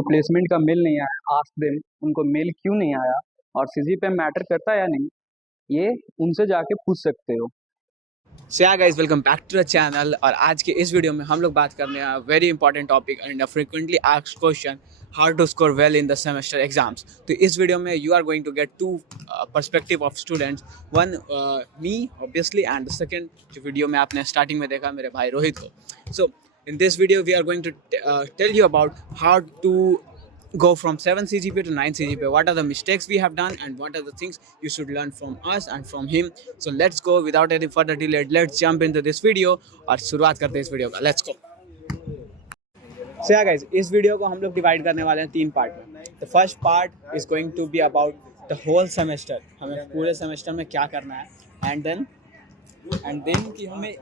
जिनको प्लेसमेंट का मेल नहीं आया, आस्क देम उनको मेल क्यों नहीं आया और सीजीपीए मैटर करता है या नहीं, ये उनसे जाके पूछ सकते हो। So yeah guys, welcome back to the channel. और आज के इस वीडियो में हम लोग बात करने हैं very important topic and frequently asked question, how to score well in the semester exams. तो इस वीडियो में you are going to get to perspective of students, one me obviously and the second जो video में आपने starting में देखा मेरे भाई रोहित को। सो in this video we are going to tell you about how to go from 7 CGPA to 9 CGPA, what are the mistakes we have done and what are the things you should learn from us and from him. So let's go without any further delay, let's jump into this video और शुरुआत करते हैं इस video का। Let's go. So yeah guys, इस video को हम लोग डिवाइड करने वाले हैं 3 पार्ट में। The first part is going to be about the whole semester, हमें पूरे सेमेस्टर में क्या करना है, and then कि हमें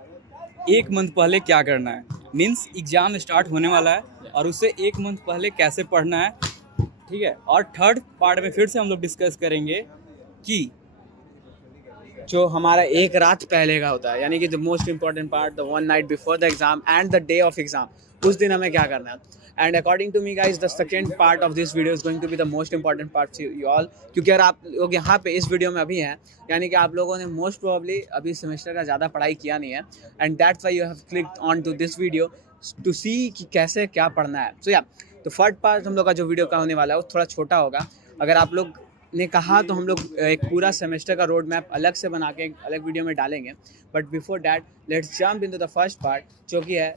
एक मंथ पहले क्या करना है, मीन्स एग्ज़ाम स्टार्ट होने वाला है और उससे एक मंथ पहले कैसे पढ़ना है, ठीक है। और थर्ड पार्ट में फिर से हम लोग डिस्कस करेंगे कि जो हमारा एक रात पहले का होता है, यानी कि the most important part, the one night before the exam and the day of exam, उस दिन हमें क्या करना है। And according to me guys, the second part of this video is going to be the most important part you all, क्योंकि अगर आप लोग यहाँ पे इस वीडियो में अभी हैं, यानी कि आप लोगों ने मोस्ट प्रोबेबली अभी सेमेस्टर का ज़्यादा पढ़ाई किया नहीं है, and that's why you have clicked on to this video to see कि कैसे क्या पढ़ना है। सो या तो थर्ड पार्ट हम लोग का जो वीडियो का होने वाला है वो थोड़ा छोटा होगा। अगर आप लोग ने कहा तो हम लोग एक पूरा सेमेस्टर का रोड मैप अलग से बना के एक अलग वीडियो में डालेंगे, but before that let's jump into the first part, जो कि है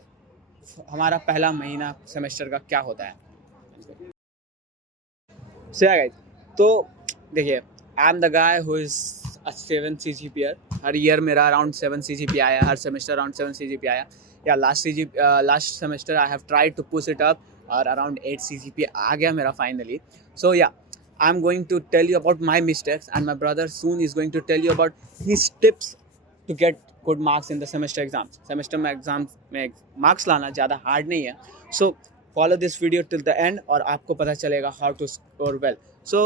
हमारा पहला महीना सेमेस्टर का क्या होता है। So yeah guys, तो देखिए, I am the guy who is a 7 CGPA। Her year मेरा अराउंड 7 CGPA आया, हर सेमेस्टर अराउंड 7 CGPA आया। या last semester I have tried to push it up और अराउंड 8 CGPA आ गया मेरा फाइनली। सो या I'm going to tell you about my mistakes and my brother soon is going to tell you about his tips to get good marks in the semester exams. Semester में exams में marks लाना ज़्यादा hard नहीं है। So follow this video till the end और आपको पता चलेगा how to score well. So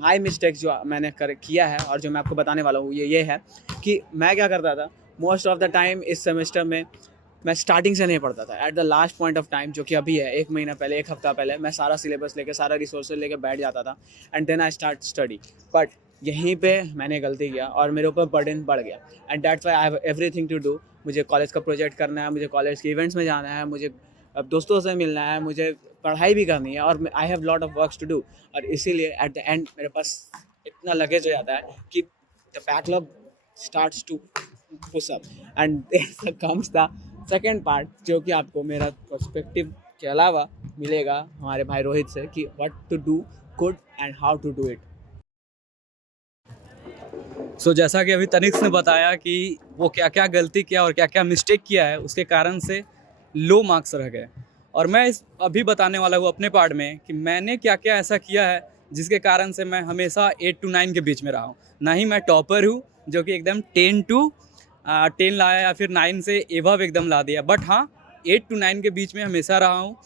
my mistakes जो मैंने किया है और जो मैं आपको बताने वाला हूँ ये है कि मैं क्या करता था मोस्ट ऑफ द टाइम इस सेमेस्टर में, मैं स्टार्टिंग से नहीं पढ़ता था। At the last point of time, जो कि अभी है, एक महीना पहले, एक हफ्ता पहले, मैं सारा सिलेबस लेके, सारा रिसोर्सेज लेके बैठ जाता था and then I start study. But यहीं पे मैंने गलती किया और मेरे ऊपर बर्डन बढ़ गया, and that's why I have everything to do. मुझे कॉलेज का प्रोजेक्ट करना है, मुझे कॉलेज के इवेंट्स में जाना है, मुझे दोस्तों से मिलना है, मुझे पढ़ाई भी करनी है और I have lot of works to do. और इसीलिए एट द एंड मेरे पास इतना लगेज हो जाता है कि the backlog starts to push up, and there comes the second part, जो कि आपको मेरा पर्सपेक्टिव के अलावा मिलेगा हमारे भाई रोहित से कि what to do good and how to do it. So जैसा कि अभी तनिष्क ने बताया कि वो क्या क्या गलती किया और क्या क्या मिस्टेक किया है, उसके कारण से लो मार्क्स रह गए। और मैं अभी बताने वाला हूँ अपने पार्ट में कि मैंने क्या क्या ऐसा किया है जिसके कारण से मैं हमेशा 8 to 9 के बीच में रहा हूँ। ना ही मैं टॉपर हूँ जो कि एकदम 10 लाया या फिर 9 से एवब एकदम ला दिया, बट हाँ 8 to 9 के बीच में हमेशा रहा हूँ।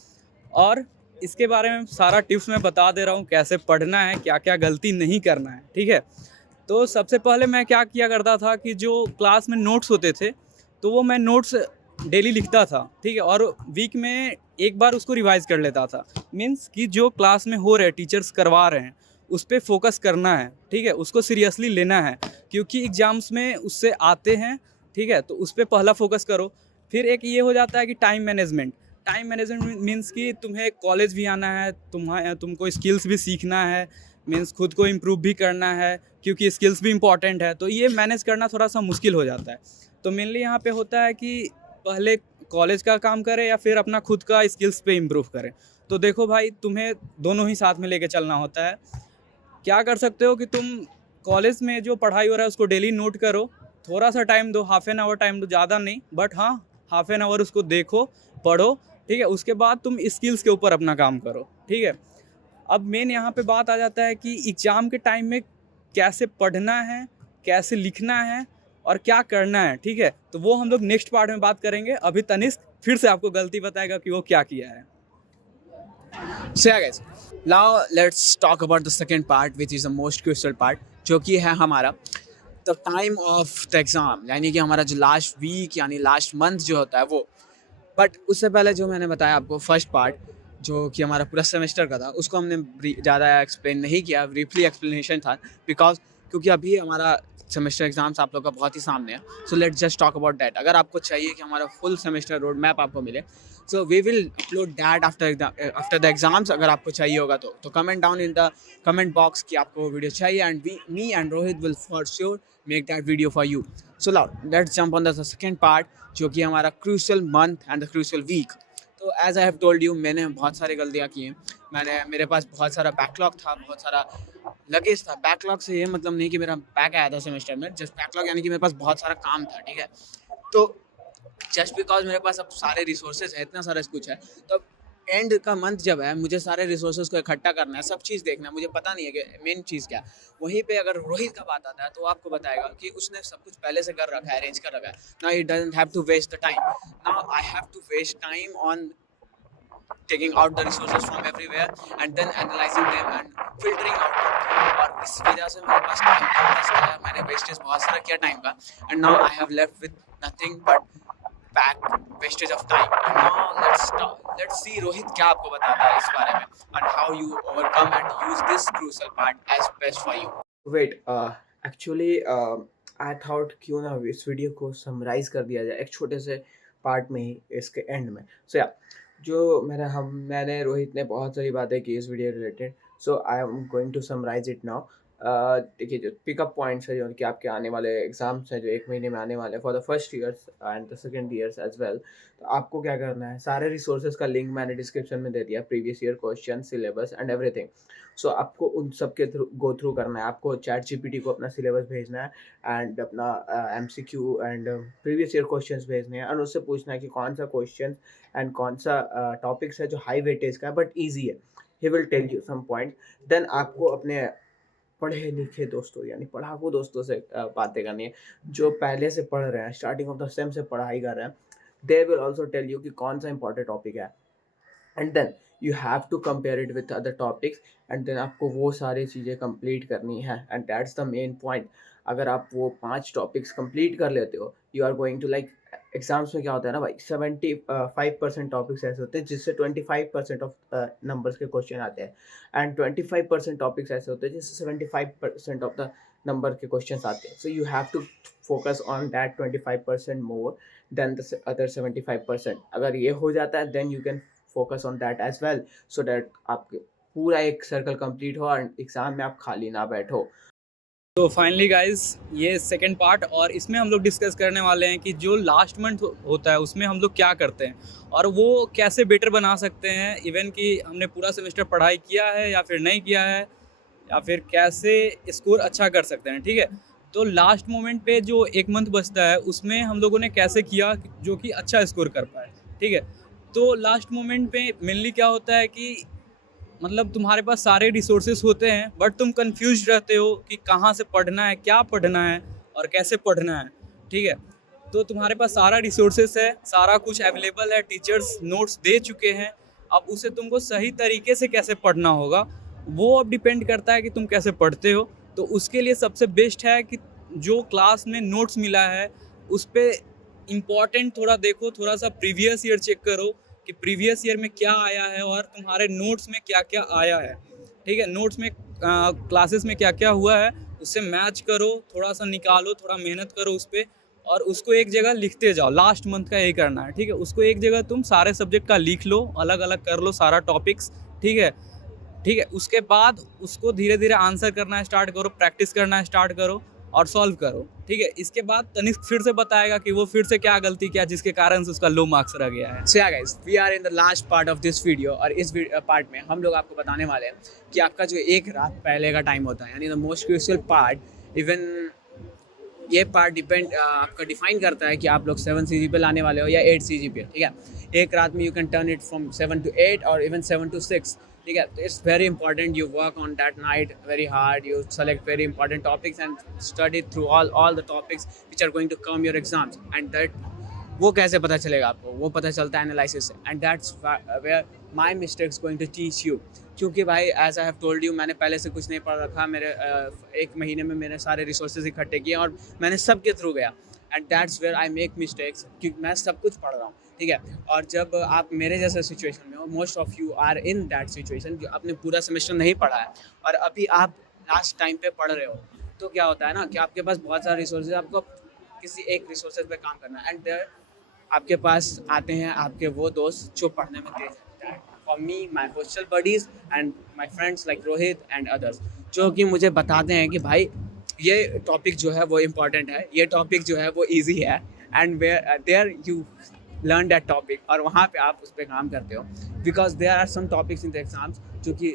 और इसके बारे में सारा टिप्स मैं बता दे रहा हूँ, कैसे पढ़ना है, क्या क्या गलती नहीं करना है, ठीक है। तो सबसे पहले मैं क्या किया करता था कि जो क्लास में नोट्स होते थे तो वो मैं नोट्स डेली लिखता था, ठीक है, और वीक में एक बार उसको रिवाइज़ कर लेता था। मीन्स कि जो क्लास में हो रहे हैं, टीचर्स करवा रहे हैं, उस पर फोकस करना है, ठीक है, उसको सीरियसली लेना है, क्योंकि एग्ज़ाम्स में उससे आते हैं, ठीक है। तो उस पर पहला फोकस करो। फिर एक ये हो जाता है कि टाइम मैनेजमेंट मीन्स कि तुम्हें कॉलेज भी आना है, तुमको स्किल्स भी सीखना है, मीन्स खुद को इम्प्रूव भी करना है, क्योंकि स्किल्स भी इम्पॉर्टेंट है। तो ये मैनेज करना थोड़ा सा मुश्किल हो जाता है। तो मेनली यहाँ पे होता है कि पहले कॉलेज का काम करें या फिर अपना खुद का स्किल्स पे इम्प्रूव करें। तो देखो भाई, तुम्हें दोनों ही साथ में लेके चलना होता है। क्या कर सकते हो कि तुम कॉलेज में जो पढ़ाई हो रहा है उसको डेली नोट करो, थोड़ा सा टाइम दो, हाफ एन आवर टाइम दो, ज़्यादा नहीं, बट हाँ हाफ एन आवर उसको देखो, पढ़ो, ठीक है। उसके बाद तुम स्किल्स के ऊपर अपना काम करो, ठीक है। अब मेन यहाँ पे बात आ जाता है कि एग्ज़ाम के टाइम में कैसे पढ़ना है, कैसे लिखना है और क्या करना है, ठीक है। तो वो हम लोग नेक्स्ट पार्ट में बात करेंगे। अभी तनिष्क फिर से आपको गलती बताएगा कि वो क्या किया है। So yeah guys, now let's talk about the second part which is the most crucial part, जो कि है हमारा the time of the exam, यानी कि हमारा जो लास्ट वीक यानी लास्ट मंथ जो होता है वो। बट उससे पहले जो मैंने बताया आपको फर्स्ट पार्ट, जो कि हमारा पूरा सेमेस्टर का था, उसको हमने ज़्यादा एक्सप्लेन नहीं किया, ब्रीफली एक्सप्लेनेशन था क्योंकि अभी हमारा सेमेस्टर एग्जाम्स आप लोग का बहुत ही सामने है. So let's just talk about that. अगर आपको चाहिए कि हमारा फुल सेमेस्टर रोड मैप आपको मिले, so we will upload that after the exams. अगर आपको चाहिए होगा तो comment down in the comment box कि आपको वो वीडियो चाहिए, and me and Rohit will for sure make that video for you. So let's jump on the second part, जो कि हमारा crucial month and the crucial week. तो as I have told you, मैंने बहुत सारी गलतियाँ की हैं. मेरे पास बहुत सारा बैकलॉग था, बहुत सारा लगेज था. बैकलॉग से ये मतलब नहीं कि मेरा बैक आया था सेमेस्टर में, जस्ट बैकलॉग यानी कि मेरे पास बहुत सारा काम था. ठीक है, तो जस्ट बिकॉज मेरे पास अब सारे रिसोर्सेज है, इतना सारा कुछ है, तो एंड का मंथ जब है, मुझे सारे रिसोर्सेज को इकट्ठा करना है, सब चीज़ देखना है. मुझे पता नहीं है कि मेन चीज़ क्या है. वहीं पे अगर रोहित का बात आता है तो आपको बताएगा कि उसने सब कुछ पहले से कर रखा है, अरेंज कर रखा है. Now he doesn't have to waste the time. Now I have to waste time on taking out the resources from everywhere and then analyzing them and filtering out them. और इस वजह से मेरे पास टाइम का बच गया, मैंने वेस्टेज बहुत सारा किया टाइम का, and now I have left with nothing but back wastage of time. And now let's see Rohit क्या आपको बताता है इस बारे में, and how you overcome and use this crucial part as best for you. Wait, actually I thought क्यों ना इस वीडियो को समराइज कर दिया जाए एक छोटे से पार्ट में ही इसके एंड में. सो या जो मैंने रोहित ने बहुत सारी बातें की इस video related, so I am going to summarise it now. देखिए, जो पिकअप पॉइंट्स है, जो कि आपके आने वाले एग्जाम्स हैं जो 1 महीने में आने वाले for the first years and the second years as well. तो आपको क्या करना है, सारे रिसोर्सेज का लिंक मैंने डिस्क्रिप्शन में दे दिया, previous year question, syllabus and everything. So आपको उन सब के गो थ्रू करना है. आपको ChatGPT को अपना सिलेबस भेजना है एंड अपना MCQ and previous year questions भेजने हैं, और उससे पूछना है कि कौन सा क्वेश्चन एंड कौन सा टॉपिक्स है जो हाई वेटेज का है बट ईजी है. He will tell you some point. Then आपको अपने पढ़े लिखे दोस्तों यानी पढ़ाकू दोस्तों से बातें करनी है, जो पहले से पढ़ रहे हैं, स्टार्टिंग ऑफ द सेम से पढ़ाई कर रहे हैं. They will also tell you कि कौन सा इंपॉर्टेंट टॉपिक है, and then you have to compare it with other topics, and then आपको वो सारी चीज़ें कंप्लीट करनी है. And that's the main point. अगर आप वो 5 टॉपिक्स कंप्लीट कर लेते हो, you are going to like, exams में क्या होता है ना भाई, 75% टॉपिक्स ऐसे होते हैं जिससे 25% ऑफ नंबर्स के क्वेश्चन आते हैं, एंड 25% टॉपिक्स ऐसे होते हैं जिससे 75% ऑफ द नंबर के क्वेश्चन आते हैं. So you have to focus on that 25% more than the other 75%. अगर ये हो जाता है, then you can focus on that as well, so that आपके पूरा एक सर्कल कंप्लीट हो और एग्जाम में आप खाली ना बैठो. तो फाइनली गाइज, ये सेकंड पार्ट, और इसमें हम लोग डिस्कस करने वाले हैं कि जो लास्ट मंथ होता है उसमें हम लोग क्या करते हैं और वो कैसे बेटर बना सकते हैं. इवन कि हमने पूरा सेमेस्टर पढ़ाई किया है या फिर नहीं किया है, या फिर कैसे स्कोर अच्छा कर सकते हैं. ठीक है, तो लास्ट मोमेंट पे जो 1 मंथ बचता है उसमें हम लोगों ने कैसे किया जो कि अच्छा स्कोर कर पाए. ठीक है, तो लास्ट मोमेंट पे मेनली क्या होता है कि मतलब तुम्हारे पास सारे रिसोर्सेज होते हैं बट तुम कंफ्यूज रहते हो कि कहाँ से पढ़ना है, क्या पढ़ना है और कैसे पढ़ना है. ठीक है, तो तुम्हारे पास सारा रिसोर्सेज है, सारा कुछ अवेलेबल है, टीचर्स नोट्स दे चुके हैं. अब उसे तुमको सही तरीके से कैसे पढ़ना होगा वो अब डिपेंड करता है कि तुम कैसे पढ़ते हो. तो उसके लिए सबसे बेस्ट है कि जो क्लास में नोट्स मिला है उस पर इम्पॉर्टेंट थोड़ा देखो, थोड़ा सा प्रीवियस ईयर चेक करो कि प्रीवियस ईयर में क्या आया है और तुम्हारे नोट्स में क्या क्या आया है. ठीक है, नोट्स में क्लासेस में क्या क्या हुआ है उससे मैच करो, थोड़ा सा निकालो, थोड़ा मेहनत करो उस पर, और उसको एक जगह लिखते जाओ. लास्ट मंथ का यही करना है. ठीक है, उसको एक जगह तुम सारे सब्जेक्ट का लिख लो, अलग अलग कर लो सारा टॉपिक्स. ठीक है, उसके बाद उसको धीरे धीरे आंसर करना स्टार्ट करो, प्रैक्टिस करना स्टार्ट करो और सॉल्व करो. ठीक है, इसके बाद तनिष्क फिर से बताएगा कि वो फिर से क्या गलती किया जिसके कारण से उसका लो मार्क्स रह गया है. So yeah guys, we are in the last part of this video, और इस पार्ट में हम लोग आपको बताने वाले हैं कि आपका जो एक रात पहले का टाइम होता है, यानी the most crucial part. Even ये पार्ट आपका डिफाइन करता है कि आप लोग 7 CGPA लाने वाले हो या 8 CGPA. ठीक है, एक रात में you can turn it from 7 to 8 और इवन 7 to 6. ठीक है, तो it's very important you work on that night very hard, you select very important topics and study through all the topics which are going to come your exams. And that वो कैसे पता चलेगा आपको, वो पता चलता है एनालिसिस से. And that's where my mistakes going to teach you. क्योंकि भाई as I have told you, मैंने पहले से कुछ नहीं पढ़ रखा. मेरे 1 महीने में मैंने सारे रिसोर्सेज इकट्ठे किए और मैंने सब के थ्रू गया. And that's where I make mistakes, क्योंकि मैं सब कुछ पढ़ रहा हूँ, ठीक है। और जब आप मेरे जैसे सिचुएशन में हो, most of you are in that situation, कि आपने पूरा सेमेस्टर नहीं पढ़ा है और अभी आप लास्ट टाइम पे पढ़ रहे हो, तो क्या होता है ना कि आपके पास बहुत सारे रिसोर्सेज, आपको किसी एक रिसोर्सेज पे काम करना है, एंड देयर आपके पास आते हैं आपके वो दोस्त जो पढ़ने में तेज हैं। For me my hostel buddies and my friends like Rohit and others, जो कि मुझे बताते हैं कि भाई ये टॉपिक जो है वो इम्पॉर्टेंट है, ये टॉपिक जो है वो ईजी है, and there you learn that topic, और वहाँ पे आप उस पर काम करते हो, because there are some topics in the exams जो कि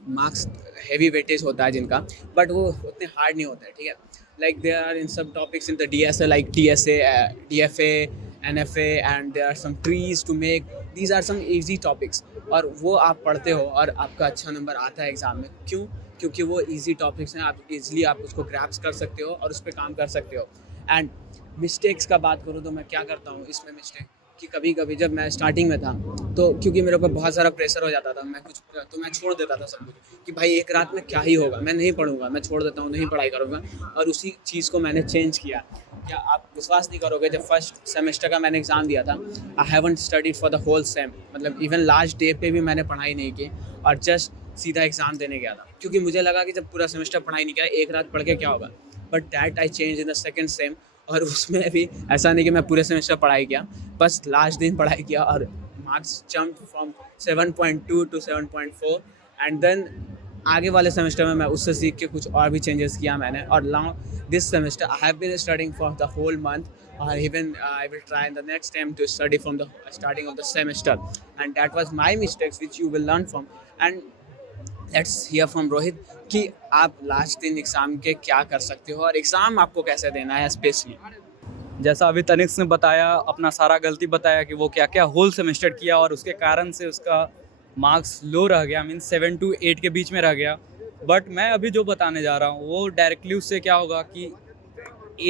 मार्क्स हैवी वेटेज होता है जिनका, बट वो उतने हार्ड नहीं होते हैं, ठीक है। Like there are in some topics in the DSA like DFA NFA and there are some trees to make, these are some easy topics, और वो आप पढ़ते हो और आपका अच्छा नंबर आता है एग्ज़ाम में। क्यों? क्योंकि वो ईजी टॉपिक्स हैं, आप ईजिली आप उसको ग्रैप्स कर सकते हो और उस पर काम कर सकते हो। एंड मिस्टेक्स का बात करूँ तो मैं क्या करता हूँ इसमें मिस्टेक, कि कभी कभी जब मैं स्टार्टिंग में था तो क्योंकि मेरे ऊपर बहुत सारा प्रेशर हो जाता था, मैं छोड़ देता था सब कुछ, कि भाई एक रात में क्या ही होगा, मैं नहीं पढ़ूंगा, मैं छोड़ देता हूँ, नहीं पढ़ाई करूँगा। और उसी चीज़ को मैंने चेंज किया। क्या आप विश्वास नहीं करोगे, जब फर्स्ट सेमेस्टर का मैंने एग्ज़ाम दिया था, I haven't studied for the whole sem, मतलब इवन लास्ट डे पे भी मैंने पढ़ाई नहीं की और जस्ट सीधा एग्ज़ाम देने गया था, क्योंकि मुझे लगा कि जब पूरा सेमेस्टर पढ़ाई नहीं किया, एक रात पढ़ के क्या होगा। But that I change in the second same, और उसमें भी ऐसा नहीं कि मैं पूरे सेमेस्टर पढ़ाई किया, बस लास्ट दिन पढ़ाई किया और marks jump from 7.2 to 7.4, and then आगे वाले सेमेस्टर में मैं उससे सीख के कुछ और भी चेंजेस किया मैंने। और now this semester I have been studying for the whole month, और even I will try in the next time to study from the starting of the semester, and that was my mistakes which you will learn from. And let's hear from Rohit कि आप last दिन exam के क्या कर सकते हो और exam आपको कैसे देना है स्पेशली। जैसा अभी तनिष्क ने बताया, अपना सारा गलती बताया कि वो क्या क्या होल सेमेस्टर किया और उसके कारण से उसका मार्क्स लो रह गया, मीन 7 to 8 के बीच में रह गया। बट मैं अभी जो बताने जा रहा हूँ वो डायरेक्टली उससे क्या होगा कि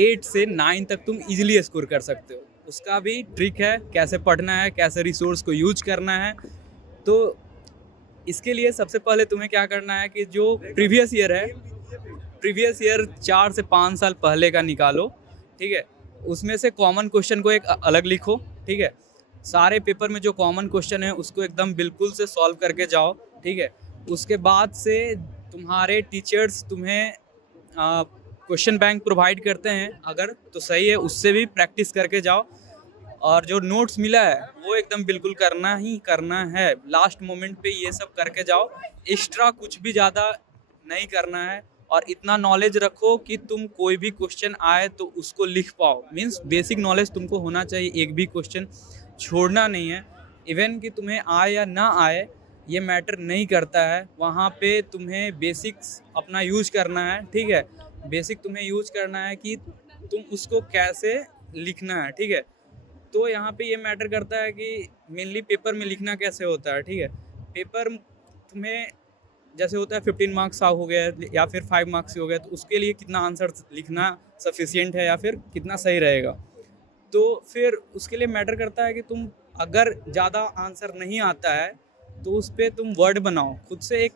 8 से 9 तक तुम इजीली स्कोर कर सकते हो। उसका भी ट्रिक है, कैसे पढ़ना है, कैसे रिसोर्स को यूज करना है। तो इसके लिए सबसे पहले तुम्हें क्या करना है कि जो प्रीवियस ईयर 4 से 5 साल पहले का निकालो, ठीक है। उसमें से कॉमन क्वेश्चन को एक अलग लिखो, ठीक है। सारे पेपर में जो कॉमन क्वेश्चन है उसको एकदम बिल्कुल से सॉल्व करके जाओ, ठीक है। उसके बाद से तुम्हारे टीचर्स तुम्हें क्वेश्चन बैंक प्रोवाइड करते हैं, अगर तो सही है, उससे भी प्रैक्टिस करके जाओ। और जो नोट्स मिला है वो एकदम बिल्कुल करना ही करना है, लास्ट मोमेंट पे ये सब करके जाओ। एक्स्ट्रा कुछ भी ज़्यादा नहीं करना है, और इतना नॉलेज रखो कि तुम कोई भी क्वेश्चन आए तो उसको लिख पाओ। मीन्स बेसिक नॉलेज तुमको होना चाहिए, एक भी क्वेश्चन छोड़ना नहीं है। इवन कि तुम्हें आए या ना आए ये मैटर नहीं करता है, वहाँ पे तुम्हें बेसिक्स अपना यूज करना है, ठीक है। बेसिक तुम्हें यूज करना है कि तुम उसको कैसे लिखना है, ठीक है। तो यहाँ पे ये मैटर करता है कि मेनली पेपर में लिखना कैसे होता है, ठीक है। पेपर तुम्हें जैसे होता है 15 मार्क्स हो गया या फिर 5 मार्क्स हो गया, तो उसके लिए कितना आंसर लिखना सफिशिएंट है या फिर कितना सही रहेगा। तो फिर उसके लिए मैटर करता है कि तुम अगर ज़्यादा आंसर नहीं आता है तो उस पर तुम वर्ड बनाओ, खुद से एक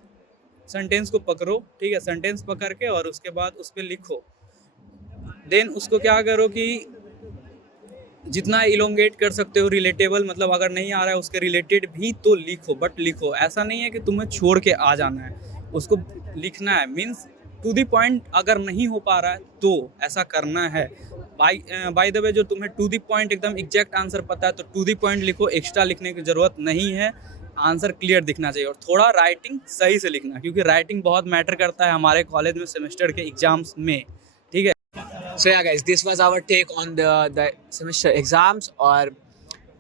सेंटेंस को पकड़ो, ठीक है। सेंटेंस पकड़ के और उसके बाद उस पर लिखो। देन उसको क्या करो कि जितना इलोंगेट कर सकते हो, रिलेटेबल, मतलब अगर नहीं आ रहा है उसके रिलेटेड भी तो लिखो, बट लिखो। ऐसा नहीं है कि तुम्हें छोड़ के आ जाना है, उसको लिखना है। मीन्स टू दी पॉइंट अगर नहीं हो पा रहा है तो ऐसा करना है। बाय द वे, जो तुम्हें टू दी पॉइंट एकदम एग्जैक्ट आंसर पता है तो टू दी पॉइंट लिखो, एक्स्ट्रा लिखने की ज़रूरत नहीं है। आंसर क्लियर दिखना चाहिए और थोड़ा राइटिंग सही से लिखना, क्योंकि राइटिंग बहुत मैटर करता है हमारे कॉलेज में सेमेस्टर के एग्जाम्स में, ठीक है। So yeah guys, this was our take on the semester exams। और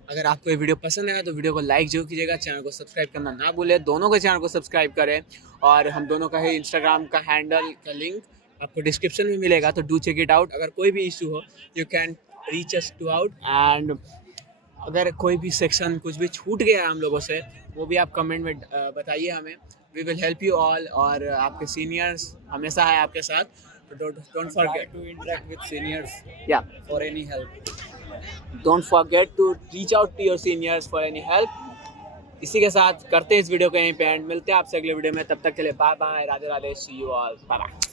अगर आपको ये वीडियो पसंद आया तो वीडियो को लाइक जरूर कीजिएगा, चैनल को सब्सक्राइब करना ना भूलें। दोनों के चैनल को सब्सक्राइब करें, और हम दोनों का ही इंस्टाग्राम का हैंडल का लिंक आपको डिस्क्रिप्शन में मिलेगा, तो डू चेक इट आउट। अगर कोई भी इशू हो you can reach us to out, and अगर कोई भी सेक्शन कुछ भी छूट गया है हम लोगों से, वो भी आप कमेंट में बताइए हमें। We will help you all, और आपके सीनियर्स हमेशा है आपके साथ, तो don't forget to interact with seniors yeah for any help. don't forget to reach out to your seniors for any help। इसी के साथ करते हैं इस वीडियो को यहीं पे एंड, मिलते हैं आपसे अगले वीडियो में। तब तक के लिए bye bye, Radhe Radhe, see you all, bye bye.